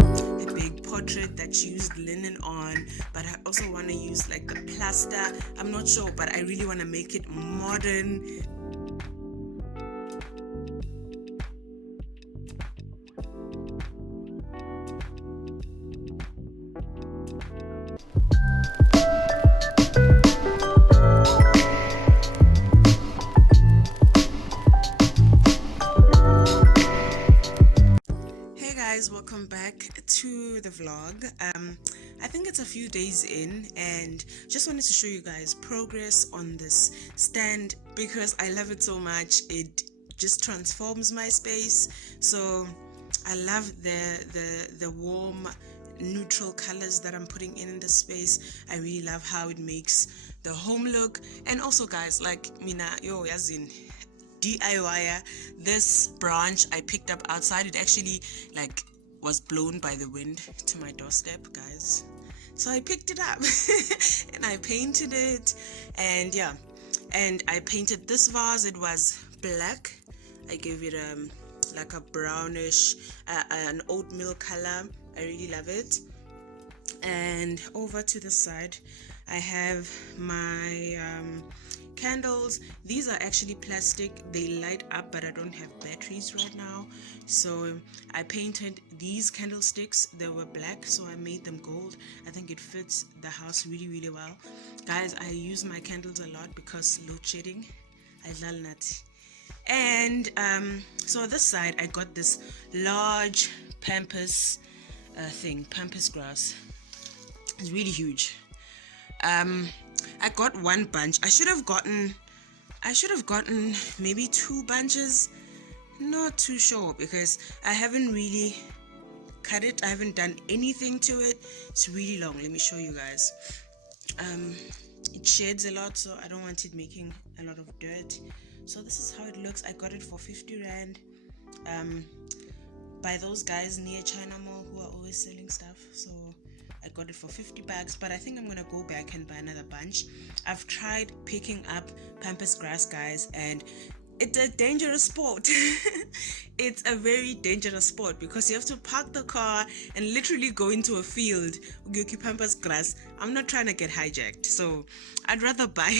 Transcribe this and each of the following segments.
a big portrait that used linen on, but I also want to use like a plaster. I'm not sure, but I really want to make it modern. Hey guys, welcome back to the vlog. I think it's a few days in and just wanted to show you guys progress on this stand because I love it so much. It just transforms my space. So I love the warm neutral colors that I'm putting in the space. I really love how it makes the home look. And also guys, like mina yo yazin DIY, this branch I picked up outside. It actually like was blown by the wind to my doorstep, guys. So I picked it up and I painted it, and yeah, and I painted this vase. It was black. I gave it like a brownish an oatmeal color. I really love it. And over to the side I have my candles. These are actually plastic, they light up, but I don't have batteries right now, so I painted these candlesticks. They were black, so I made them gold. I think it fits the house really well, guys. I use my candles a lot because load shedding. I love that. And so this side I got this large pampas pampas grass. It's really huge. I got one bunch. I should have gotten maybe 2 bunches. Not too sure because I haven't really cut it. I haven't done anything to it. It's really long. Let me show you guys. It shades a lot, so I don't want it making a lot of dirt. So this is how it looks. I got it for 50 rand by those guys near China Mall who are always selling stuff. So I got it for 50 bucks, but I think I'm gonna go back and buy another bunch. I've tried picking up pampas grass, guys, and it's a dangerous sport. It's a very dangerous sport because you have to park the car and literally go into a field. Pampas grass. I'm not trying to get hijacked, so I'd rather buy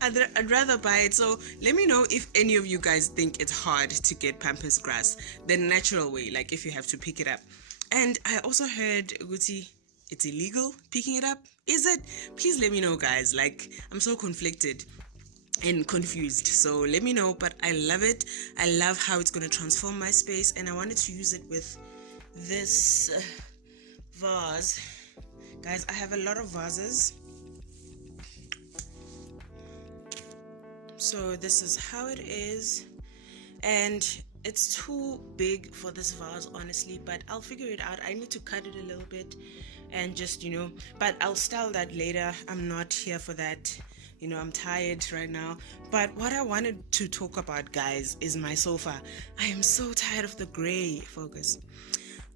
I'd rather buy it. So let me know if any of you guys think it's hard to get pampas grass the natural way, like if you have to pick it up. And I also heard Guti, it's illegal picking it up. Is it? Please let me know, guys. Like, I'm so conflicted and confused, so let me know. But I love it. I love how it's going to transform my space, and I wanted to use it with this vase. Guys, I have a lot of vases. So this is how it is, and it's too big for this vase, honestly, but I'll figure it out. I need to cut it a little bit and just, but I'll style that later. I'm not here for that. I'm tired right now. But what I wanted to talk about, guys, is my sofa. I am so tired of the gray. Focus.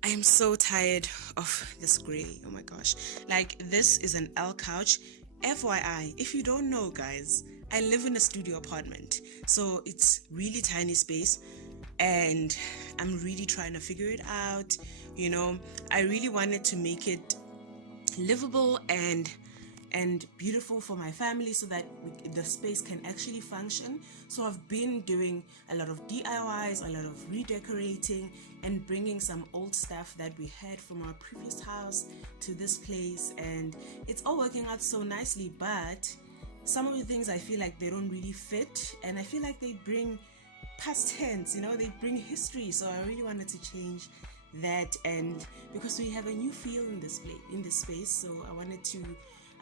I am so tired of this gray. Oh my gosh. Like, this is an L couch. FYI, if you don't know, guys, I live in a studio apartment. So it's really tiny space, and I'm really trying to figure it out. I really wanted to make it livable and beautiful for my family so that the space can actually function. So I've been doing a lot of DIYs, a lot of redecorating, and bringing some old stuff that we had from our previous house to this place, and it's all working out so nicely. But some of the things I feel like they don't really fit, and I feel like they bring past tense, they bring history. So I really wanted to change that, and because we have a new feel in this space, so I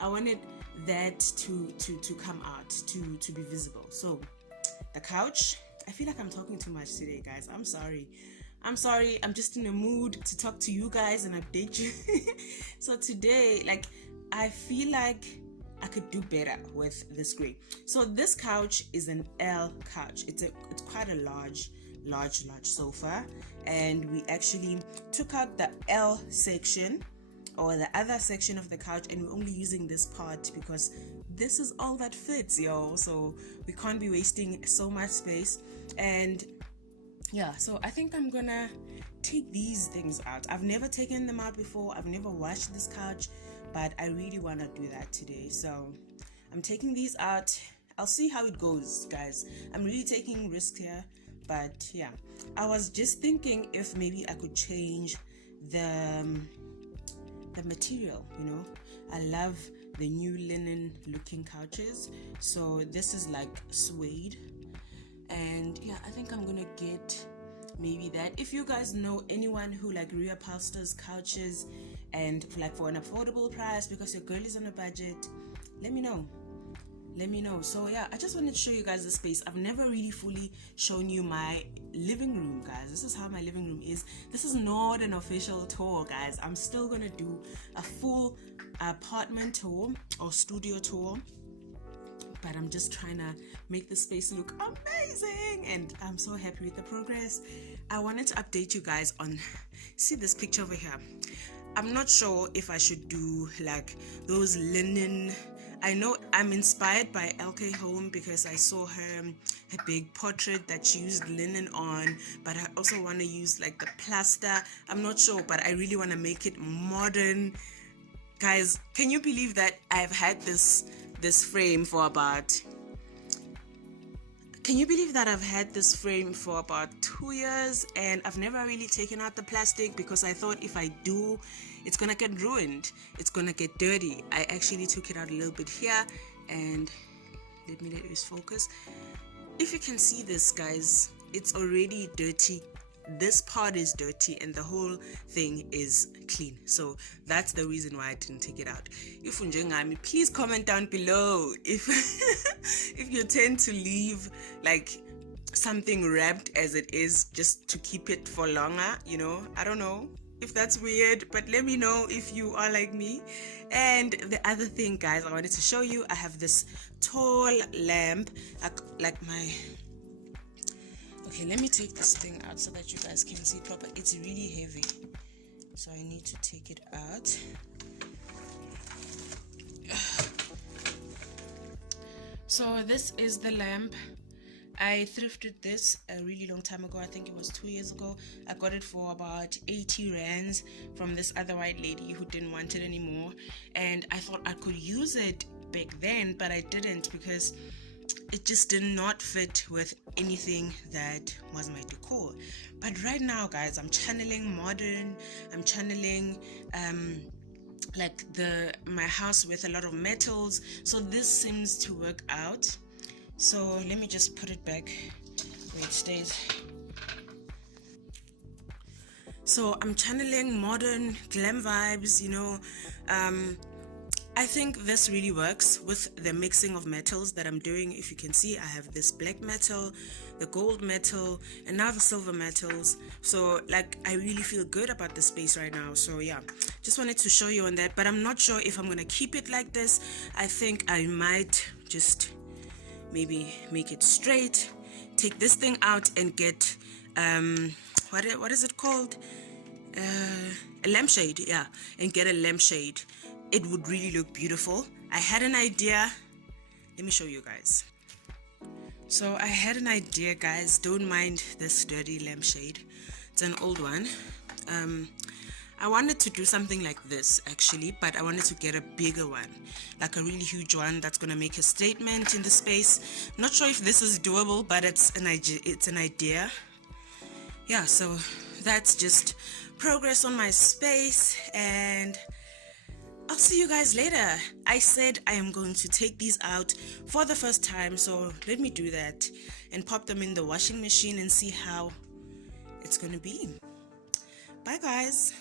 wanted that to come out, to be visible. So the couch, I feel like I'm talking too much today, guys. I'm sorry. I'm just in a mood to talk to you guys and update you. So today, like, I feel like I could do better with this gray. So this couch is an L couch. It's quite a large sofa, and we actually took out the L section or the other section of the couch, and we're only using this part because this is all that fits, yo. So we can't be wasting so much space. And yeah, so I think I'm gonna take these things out. I've never taken them out before. I've never washed this couch, but I really want to do that today. So I'm taking these out. I'll see how it goes, guys. I'm really taking risks here, but yeah. I was just thinking if maybe I could change the material, you know. I love the new linen looking couches. So this is like suede, and yeah, I think I'm gonna get maybe that. If you guys know anyone who like reupholsters couches and like for an affordable price, because your girl is on a budget, let me know. So yeah, I just wanted to show you guys the space. I've never really fully shown you my living room, guys. This is how my living room is. This is not an official tour, guys. I'm still gonna do a full apartment tour or studio tour, but I'm just trying to make the space look amazing, and I'm so happy with the progress. I wanted to update you guys on, see this picture over here. I'm not sure if I should do like those linen. I know I'm inspired by LK Home because I saw her big portrait that she used linen on, but I also want to use like the plaster. I'm not sure, but I really want to make it modern. Guys, can you believe that I've had this frame for about, can you believe that I've had this frame for about 2 years and I've never really taken out the plastic, because I thought if I do, it's gonna get ruined, it's gonna get dirty. I actually took it out a little bit here, and let this focus. If you can see this, guys, it's already dirty. This part is dirty and the whole thing is clean. So that's the reason why I didn't take it out. If unjengami, please comment down below if if you tend to leave like something wrapped as it is just to keep it for longer, you know. I don't know if that's weird, but let me know if you are like me. And the other thing, guys, I wanted to show you, I have this tall lamp, like my, okay, let me take this thing out so that you guys can see proper. It's really heavy, so I need to take it out. So this is the lamp. I thrifted this a really long time ago. I think it was 2 years ago. I got it for about 80 rands from this other white lady who didn't want it anymore, and I thought I could use it back then, but I didn't, because it just did not fit with anything that was my decor. But right now, guys, I'm channeling modern. I'm channeling like my house with a lot of metals, so this seems to work out. So let me just put it back where it stays. So I'm channeling modern glam vibes, you know. I think this really works with the mixing of metals that I'm doing. If you can see, I have this black metal, the gold metal, and now the silver metals. So like, I really feel good about the space right now. So yeah, just wanted to show you on that, but I'm not sure if I'm gonna keep it like this. I think I might just maybe make it straight, take this thing out and get what is it called, a lampshade. Yeah, and get a lampshade. It would really look beautiful. I had an idea. Let me show you guys. So I had an idea, guys. Don't mind this dirty lampshade. It's an old one. I wanted to do something like this actually, but I wanted to get a bigger one, like a really huge one that's gonna make a statement in the space. Not sure if this is doable, but it's an idea. Yeah, so that's just progress on my space, and I'll see you guys later. I said I am going to take these out for the first time, so let me do that and pop them in the washing machine and see how it's gonna be. Bye, guys.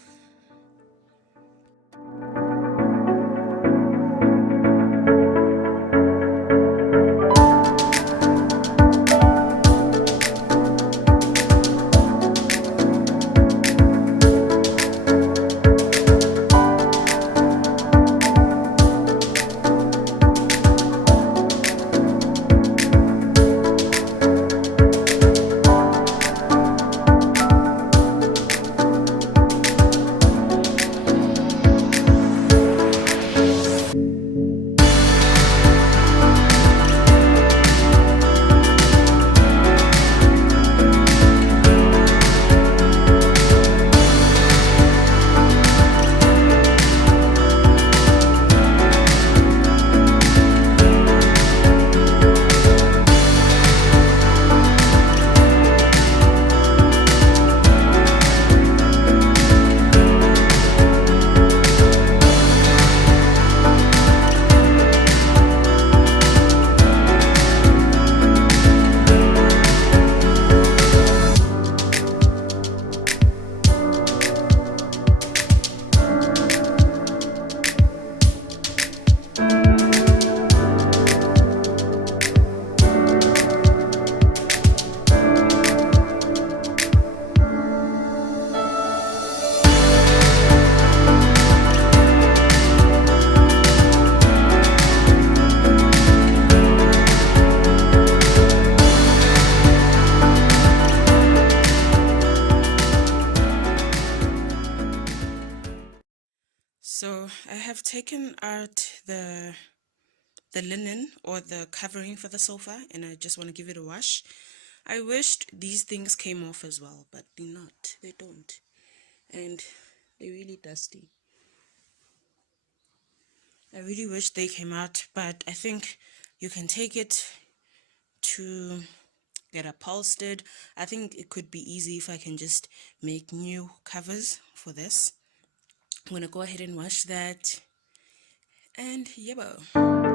So I have taken out the linen or the covering for the sofa, and I just want to give it a wash. I wished these things came off as well, but they're not. They don't. And they're really dusty. I really wish they came out, but I think you can take it to get upholstered. I think it could be easy if I can just make new covers for this. I'm gonna go ahead and wash that, and yebo.